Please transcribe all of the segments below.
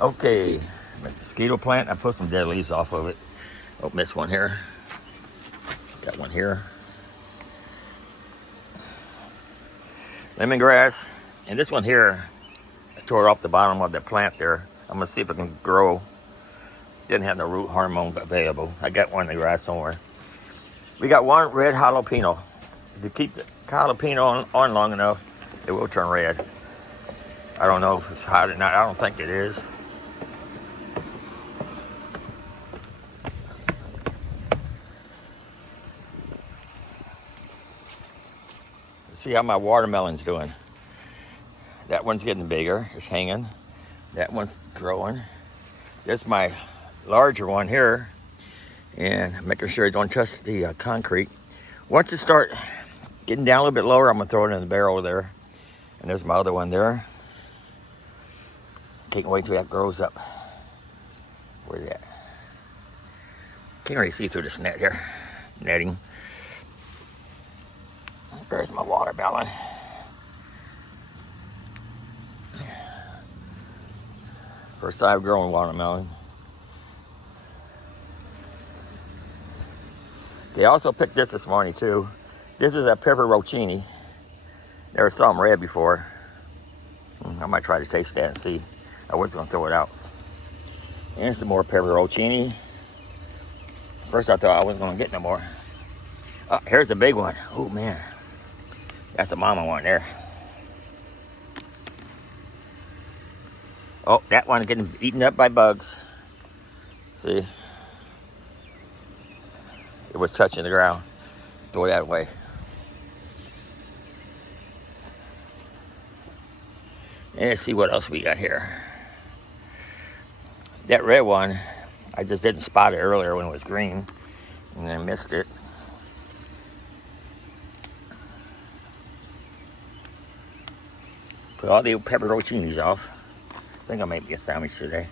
Okay, mosquito plant. I put some dead leaves off of it. Oh, missed one here. Got one here. Lemongrass. And this one here, I tore off the bottom of the plant there. I'm gonna see if it can grow. Didn't have no root hormone available. I got one in the grass somewhere. We got one red jalapeno. If you keep the jalapeno on long enough, it will turn red. I don't know if it's hot or not. I don't think it is. Let's see how my watermelon's doing. That one's getting bigger. It's hanging. That one's growing. This is my larger one here. And making sure it don't touch the concrete. Once it start getting down a little bit lower, I'm going to throw it in the barrel there. And there's my other one there. Can't wait till that grows up. Where's that? Can't really see through this net here. Netting. There's my watermelon. First time growing watermelon. They also picked this morning too. This is a pepper roccini. Never saw them red before. I might try to taste that and see. I was gonna throw it out. And some more pepper roccini. First I thought I wasn't gonna get no more. Oh, here's the big one. Oh man, that's a mama one there. Oh, that one getting eaten up by bugs. See? It was touching the ground. Throw that away. And let's see what else we got here. That red one, I just didn't spot it earlier when it was green. And I missed it. Put all the pepperoncinis off. I think I'll make me a sandwich today.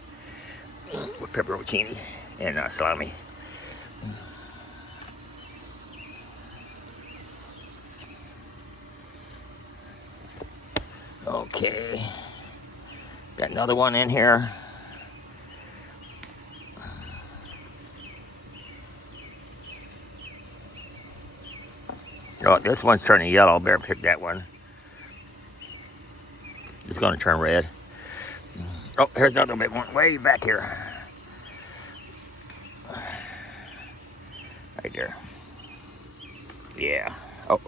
With pepperoncini and salami. Okay. Got another one in here. Oh, this one's turning yellow. I better pick that one. It's going to turn red. Oh, here's another big one way back here. Right there. Yeah. Oh.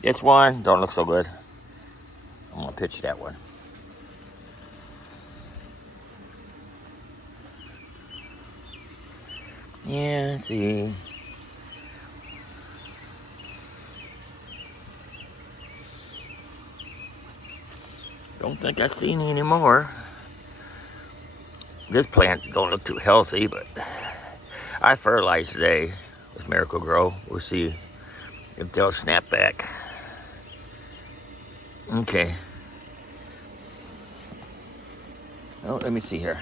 This one don't look so good. I'm going to pitch that one. Yeah, let's see. Don't think I see any anymore. This plant don't look too healthy, but I fertilized today with Miracle Grow. We'll see if they'll snap back. Okay. Oh, let me see here.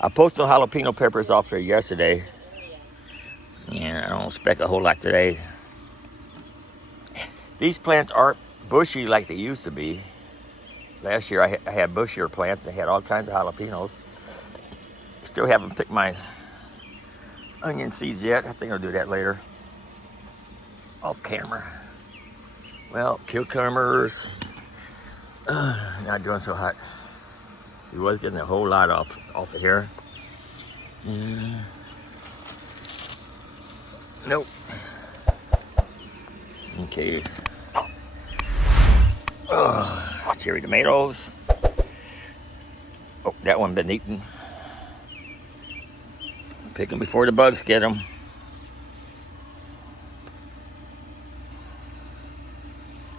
I posted jalapeno peppers off there yesterday. And I don't expect a whole lot today. These plants aren't bushy like they used to be. Last year I had bushier plants. I had all kinds of jalapenos. Still haven't picked my onion seeds yet. I think I'll do that later. Off camera. Well, cucumbers. Not doing so hot. We was getting a whole lot off of here. Nope. Okay. Cherry tomatoes. Oh, that one been eaten. Pick them before the bugs get them.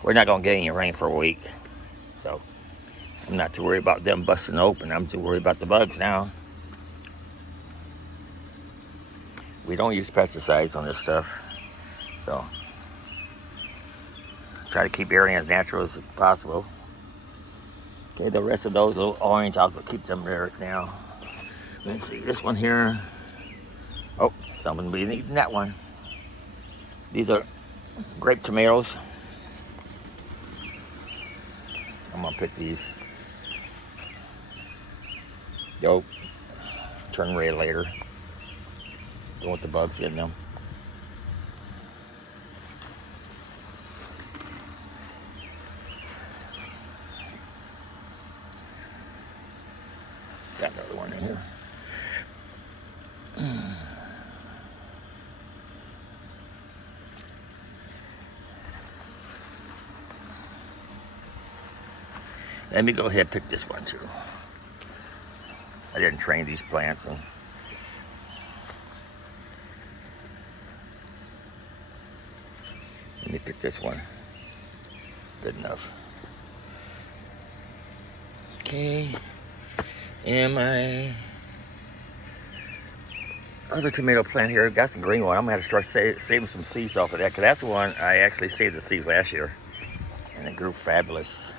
We're not gonna get any rain for a week, so I'm not too worried about them busting open. I'm too worried about the bugs now. We don't use pesticides on this stuff, so try to keep everything as natural as possible. Okay, the rest of those little orange, I'll keep them there now. Let's see, this one here. Oh, someone been eating that one. These are grape tomatoes. I'm gonna pick these. They'll turn red later. Don't want the bugs getting them. Got another one in here. Let me go ahead and pick this one too. I didn't train these plants. And let me pick this one. Good enough. Okay. And my other tomato plant here, got some green one. I'm gonna have to start saving some seeds off of that, because that's the one I actually saved the seeds last year, and it grew fabulous.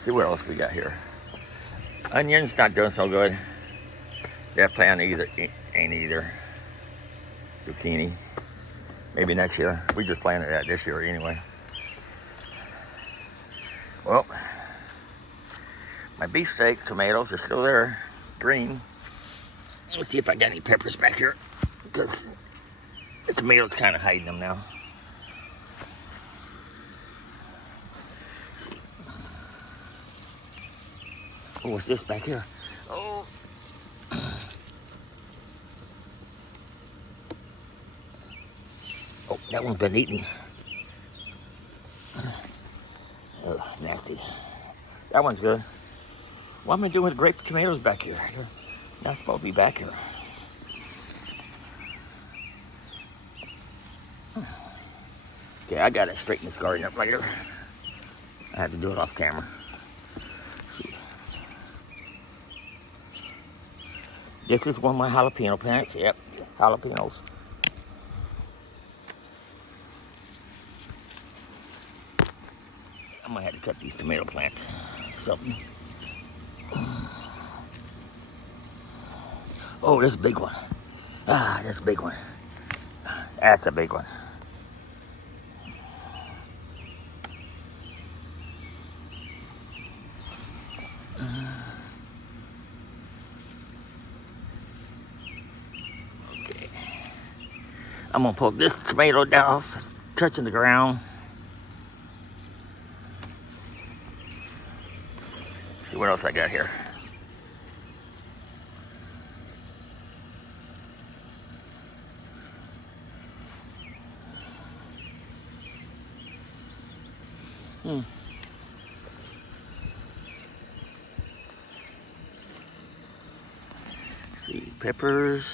See what else we got here. Onions not doing so good. That plant ain't either. Zucchini. Maybe next year. We just planted that this year anyway. Well, my beefsteak tomatoes are still there, green. Let's see if I got any peppers back here, because the tomatoes kind of hiding them now. Let's see. Oh, what's this back here? Oh. Oh, that one's been eaten. Oh, nasty. That one's good. What am I doing with grape tomatoes back here? They're not supposed to be back here. Okay, I gotta straighten this garden up later. I have to do it off camera. Let's see. This is one of my jalapeno plants. Yep, jalapenos. I might have to cut these tomato plants. Something. Oh, this is a big one. Ah, that's a big one. That's a big one. Okay. I'm gonna poke this tomato down, touching the ground. See what else I got here. Let's see, peppers.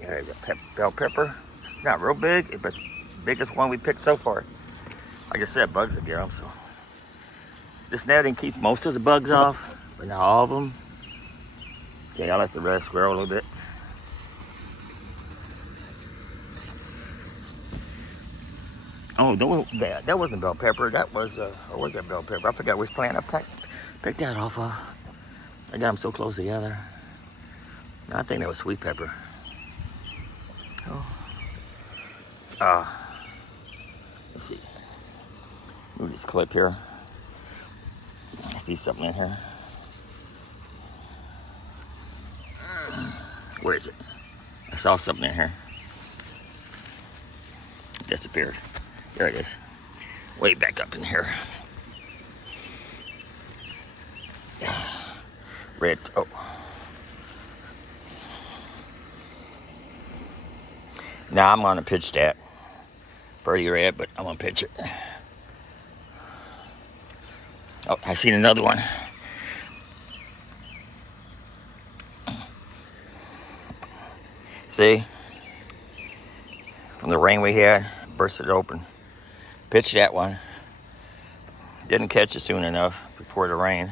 There's a bell pepper. It's not real big, but it's the biggest one we picked so far. Like I said, bugs will get them, so. This netting keeps most of the bugs off, but not all of them. Okay, I'll let the rest grow a little bit. Oh, that wasn't bell pepper. That was, or was that bell pepper? I forgot which plant I picked that off of. I got them so close together. I think that was sweet pepper. Oh. Let's see. Move this clip here. I see something in here. Where is it? I saw something in here. It disappeared. There it is. Way back up in here. Red. Oh. Now I'm gonna pitch that. Pretty red, but I'm gonna pitch it. Oh, I seen another one. See? From the rain we had, bursted it open. Pitched that one. Didn't catch it soon enough before the rain.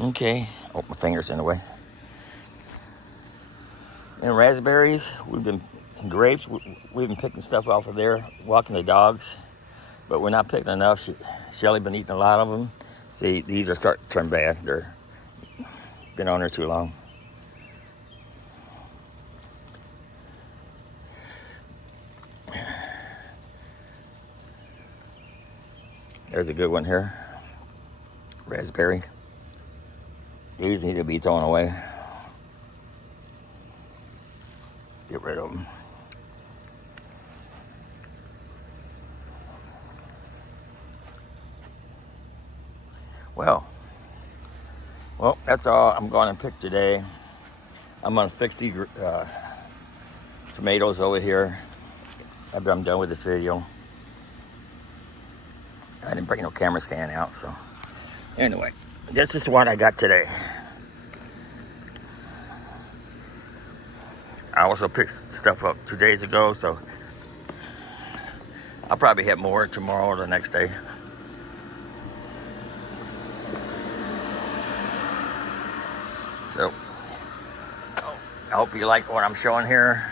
Okay. Oh, my finger's in the way. And raspberries, we've been grapes. We've been picking stuff off of there, walking the dogs, but we're not picking enough. Shelly's been eating a lot of them. See, these are starting to turn bad. They're been on there too long. There's a good one here. Raspberry. These need to be thrown away. Get rid of them. Well, that's all I'm going to pick today. I'm going to fix these tomatoes over here after I'm done with this video. I didn't bring no camera stand out, so anyway, this is what I got today. I also picked stuff up 2 days ago, so I'll probably have more tomorrow or the next day. So, I hope you like what I'm showing here.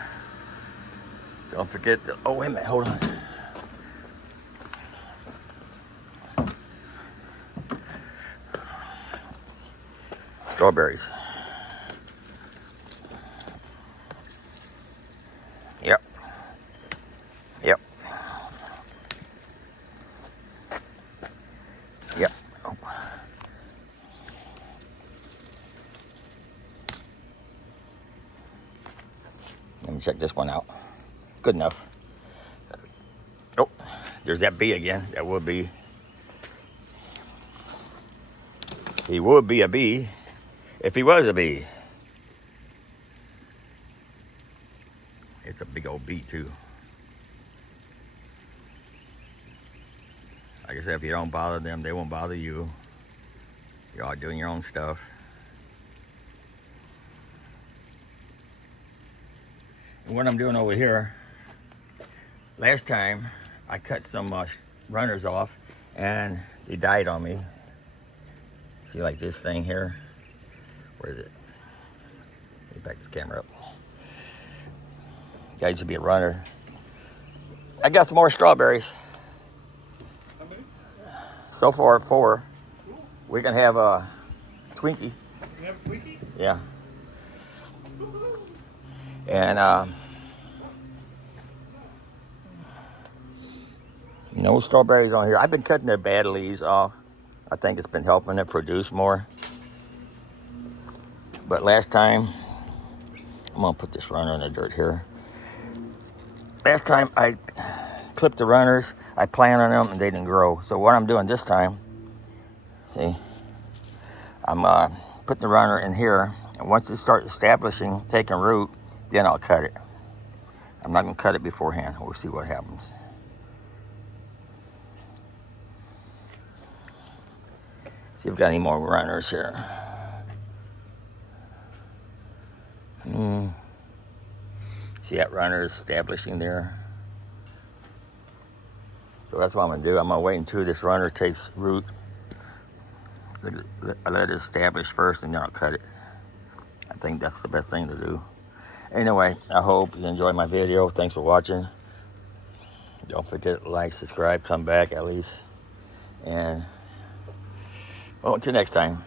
Don't forget to, oh wait a minute, hold on. Strawberries. Yep. Yep. Yep. Oh. Let me check this one out. Good enough. Oh, there's that bee again. That would be. He would be a bee if he was a bee. It's a big old bee too. Like I said, if you don't bother them, they won't bother you. You're all doing your own stuff. And what I'm doing over here, last time I cut some runners off and they died on me. See, like this thing here. Where is it? Let me back this camera up. Guy used to be a runner. I got some more strawberries. How many? So far, 4. We can have a Twinkie. You have a Twinkie? Yeah. And no strawberries on here. I've been cutting their bad leaves off. I think it's been helping it produce more. But last time, I'm gonna put this runner in the dirt here. Last time I clipped the runners, I planted them and they didn't grow. So what I'm doing this time, see, I'm putting the runner in here, and once it starts establishing, taking root, then I'll cut it. I'm not gonna cut it beforehand. We'll see what happens. See if we've got any more runners here. See that runner establishing there? So that's what I'm gonna do. I'm gonna wait until this runner takes root. Let it establish first and then I'll cut it. I think that's the best thing to do. Anyway, I hope you enjoyed my video. Thanks for watching. Don't forget to like, subscribe, come back at least. And well, until next time.